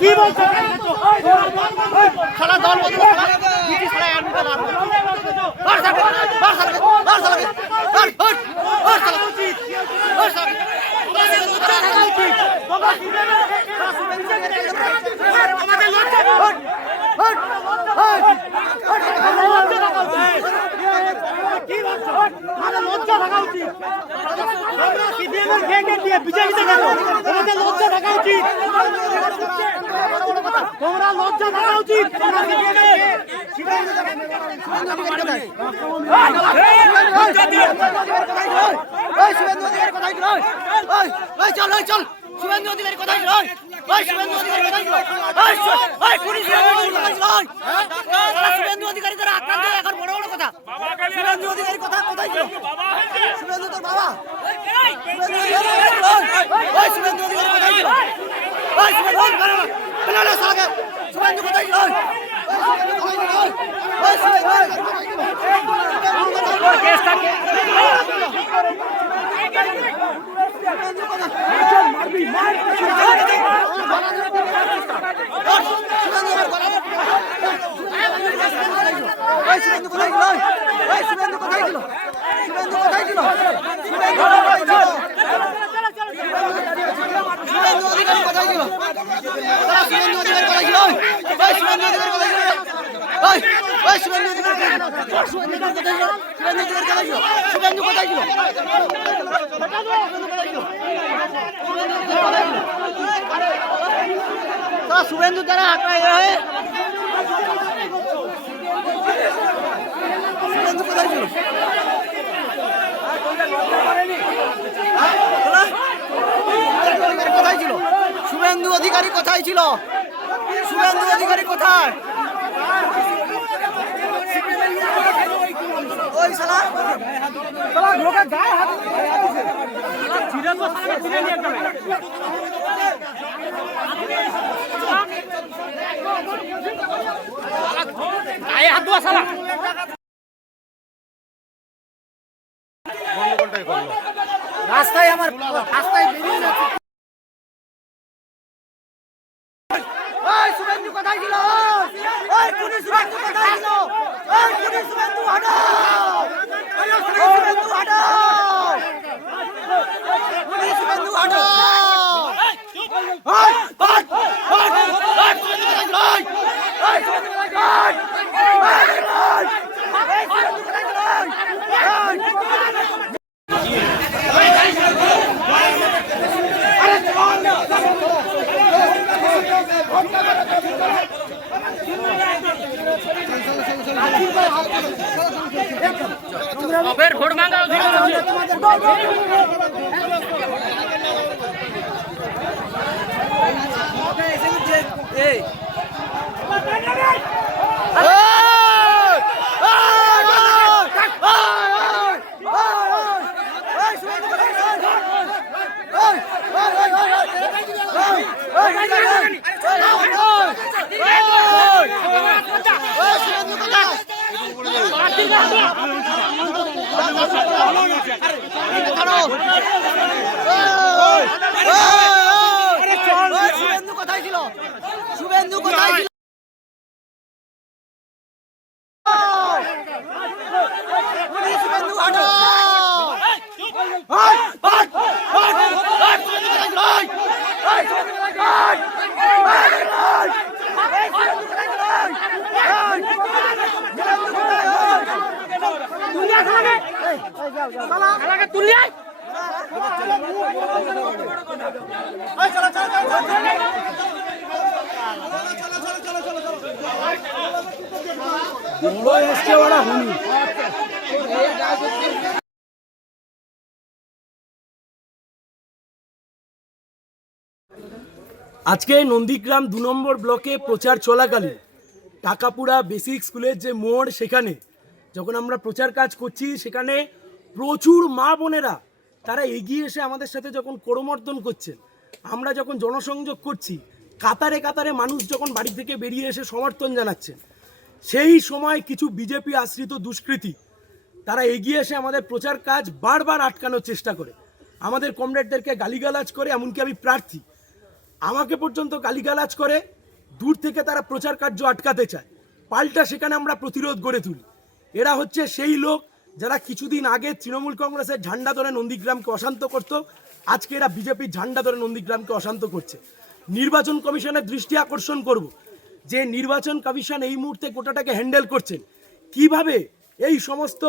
কি বলছো সারা দল বদল দিদি সারা অ্যাডমিট আর বাস সারা বাস সারা বাস সারা বাস হট বাস সারা বাস সারা আমাদের লজ্জা থাকা উচিত আমাদের লজ্জা হট হট হট লজ্জা থাকা উচিত কি বলছো আমাদের লজ্জা থাকা উচিত আমরা সিপিএমের ক্যান্ডিডেট দিয়ে বিজেপিতে গেল আমাদের লজ্জা থাকা উচিত তোমরা লজ্জা থাকা উচিত তোমরা চল শুভেন্দু অধিকারী কোথায় শুভেন্দু অধিকারী তারা আক্রান্ত এখন বড় বড় কথা শুভেন্দু অধিকারী কথা কোথায় ছিল শুভেন্দু তোর বাবা শুভেন্দু অধিকারী কোথায় ছিল শুভেন্দু কোথায় ছিল শুভেন্দু দ্বারা আক্রান্ত হয়ে শুভেন্দু কোথায় ছিল কোথায় ছিল শুভেন্দু অধিকারী কোথায় ছিল শুভেন্দু অধিকারী কোথায় ওই শালা লোকের গায়ে হাত চিরাল বা সারা চিরে নিয়ে যাবে গায়ে হাত দেওয়া শালা রাস্তায় আমার রাস্তায় বেরিয়ে যাচ্ছে ওই শুভেন্দু কোথায় ছিল ওই পুলিশ শুভেন্দু কোথায় ছিল ওই পুলিশ শুভেন্দু হটাও শুভেন্দু হটাও পুলিশ শুভেন্দু হটাও ওই ওই ওই শুভেন্দু কোথায় ছিল ওই শুভেন্দু কোথায় फिर भोट मांगा শুভেন্দু কোথায় ছিল শুভেন্দু কোথায় ছিল শুভেন্দু হটাও আজকে নন্দীগ্রাম ২ নম্বর ব্লকে প্রচার চলাকালীন টাকাপুরা বেসিক স্কুলের যে মোড় সেখানে যখন আমরা প্রচার কাজ করছি সেখানে প্রচুর মা বোনেরা তারা এগিয়ে এসে আমাদের সাথে যখন করমর্দন করছেন, আমরা যখন জনসংযোগ করছি, কাতারে কাতারে মানুষ যখন বাড়ি থেকে বেরিয়ে এসে সমর্থন জানাচ্ছেন, সেই সময় কিছু বিজেপি আশ্রিত দুষ্কৃতী তারা এগিয়ে এসে আমাদের প্রচার কাজ বারবার আটকানোর চেষ্টা করে, আমাদের কমরেডদেরকে গালিগালাজ করে। এমনকি আমি প্রার্থী আমাকে পর্যন্ত গালিগালাজ করে, দূর থেকে তারা প্রচার কার্য আটকাতে চায়, পাল্টা সেখানে আমরা প্রতিরোধ গড়ে তুলি। এরা হচ্ছে সেই লোক যারা কিছুদিন আগে তৃণমূল কংগ্রেসের ঝান্ডা ধরে নন্দীগ্রামকে অশান্ত করত, আজকে এরা বিজেপির ঝান্ডা ধরে নন্দীগ্রামকে অশান্ত করছে। নির্বাচন কমিশনের দৃষ্টি আকর্ষণ করব যে নির্বাচন কমিশন এই মুহূর্তে গোটাটাকে হ্যান্ডেল করছেন, কিভাবে এই সমস্ত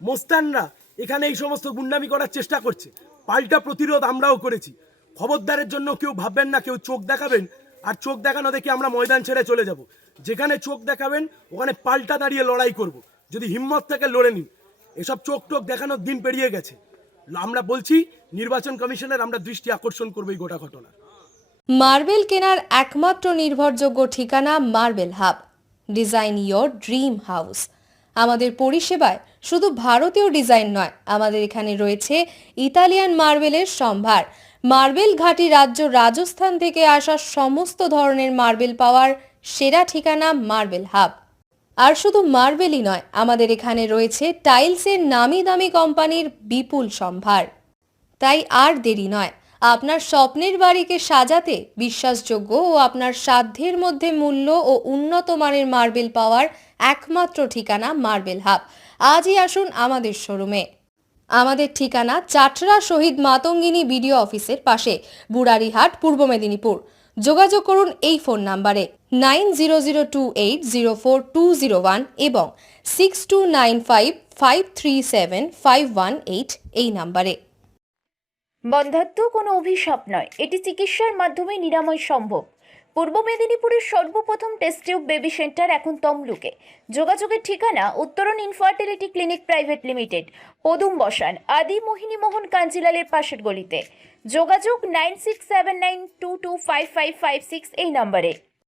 মোস্তানরা এখানে এই সমস্ত গুন্ডামি করার চেষ্টা করছে। পাল্টা প্রতিরোধ আমরাও করেছি। খবরদারের জন্য কেউ ভাববেন না কেউ চোখ দেখাবেন আর চোখ দেখানো দেখে আমরা ময়দান ছেড়ে চলে যাব। যেখানে চোখ দেখাবেন ওখানে পাল্টা দাঁড়িয়ে লড়াই করব। যদি হিম্মত থেকে লড়ে নিন, এসব চোখ টোক দেখানোর দিন পেরিয়ে গেছে। আমরা বলছি নির্বাচন কমিশনের আমরা দৃষ্টি আকর্ষণ করবো এই গোটা ঘটনা। মার্বেল কেনার একমাত্র নির্ভরযোগ্য ঠিকানা marble hub. Design your dream house. আমাদের পরিষেবায় শুধু ভারতীয় ডিজাইন নয়, আমাদের এখানে রয়েছে ইতালিয়ান মার্বেলের সম্ভার। মার্বেল ঘাঁটি রাজ্য রাজস্থান থেকে আসা সমস্ত ধরনের মার্বেল পাওয়ার সেরা ঠিকানা মার্বেল হাব। আর শুধু মার্বেলই নয়, আমাদের এখানে রয়েছে টাইলসের নামি দামি কোম্পানির বিপুল সম্ভার। তাই আর দেরি নয়, আপনার স্বপ্নের বাড়িকে সাজাতে বিশ্বাসযোগ্য ও আপনার সাধ্যের মধ্যে মূল্য ও উন্নত মানের মার্বেল পাওয়ার একমাত্র ঠিকানা মার্বেল হাব। আজই আসুন আমাদের শোরুমে। আমাদের ঠিকানা চাটরা শহীদ মাতঙ্গিনী বিডিও অফিসের পাশে, বুড়ারিহাট, পূর্ব মেদিনীপুর। যোগাযোগ করুন এই ফোন নাম্বারে 9002804201 এবং 6295537518 এই নাম্বারে। বন্ধ্যাত্ব কোনো অভিশাপ নয়, এটি চিকিৎসার মাধ্যমে নিরাময় সম্ভব। পূর্ব মেদিনীপুরের সর্বপ্রথম টেস্ট টিউব বেবি সেন্টার এখন তমলুকে। যোগাযোগের ঠিকানা উত্তরণ ইনফার্টিলিটি ক্লিনিক প্রাইভেট লিমিটেড, পদুম বসান, আদি মোহিনী মোহন কাঞ্জিলালের পাশের গলিতে। যোগাযোগ 9679225556 এই নম্বরে।